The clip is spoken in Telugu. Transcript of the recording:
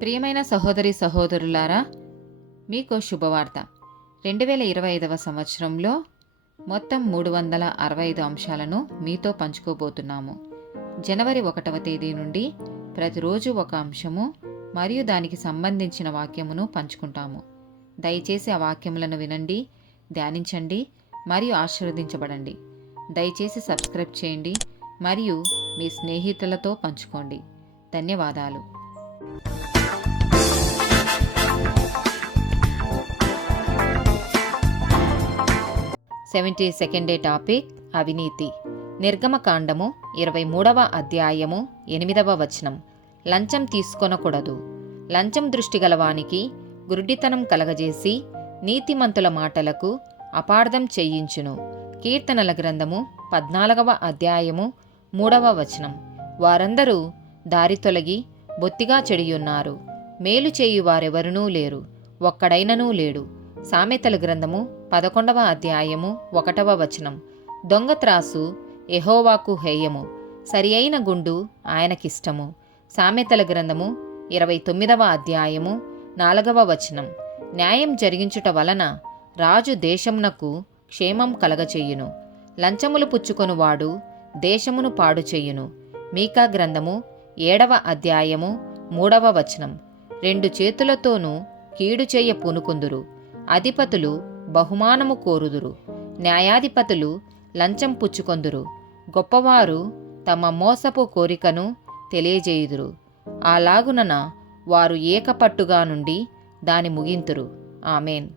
ప్రియమైన సహోదరి సహోదరులారా, మీకు శుభవార్త. 2025 సంవత్సరంలో మొత్తం 365 అంశాలను మీతో పంచుకోబోతున్నాము. జనవరి 1వ తేదీ నుండి ప్రతిరోజు ఒక అంశము మరియు దానికి సంబంధించిన వాక్యమును పంచుకుంటాము. దయచేసి ఆ వాక్యములను వినండి, ధ్యానించండి మరియు ఆశీర్వదించబడండి. దయచేసి సబ్స్క్రైబ్ చేయండి మరియు మీ స్నేహితులతో పంచుకోండి. ధన్యవాదాలు. 72nd డే టాపిక్ అవినీతి. నిర్గమకాండము 23వ అధ్యాయము 8వ వచనం. లంచం తీసుకొనకూడదు. లంచం దృష్టి గలవానికి గురుడితనం కలగజేసి నీతిమంతుల మాటలకు అపార్థం చేయించును. కీర్తనల గ్రంథము 14వ అధ్యాయము 3వ వచనం. వారందరూ దారి తొలగి బొత్తిగా చెడియున్నారు. మేలు చేయువారెవరునూ లేరు, ఒక్కడైననూ లేడు. సామెతల గ్రంథము 11వ అధ్యాయము 1వ వచనం. దొంగ త్రాసు యెహోవాకు హేయము, సరి అయిన గుండు ఆయనకిష్టము. సామెతల గ్రంథము 29వ అధ్యాయము 4వ వచనం. న్యాయం జరిగించుట వలన రాజు దేశమునకు క్షేమం కలగచేయును. లంచములు పుచ్చుకొనువాడు దేశమును పాడు చేయును. మీకా గ్రంథము 7వ అధ్యాయము 3వ వచనం. రెండు చేతులతోనూ కీడు చేయ పూనుకుందురు. అధిపతులు బహుమానము కోరుదురు. న్యాయాధిపతులు లంచం పుచ్చుకొందురు. గొప్పవారు తమ మోసపు కోరికను తెలియజేయుదురు. అలాగునన వారు ఏకపట్టుగా నుండి దాని ముగింతురు. ఆమేన్.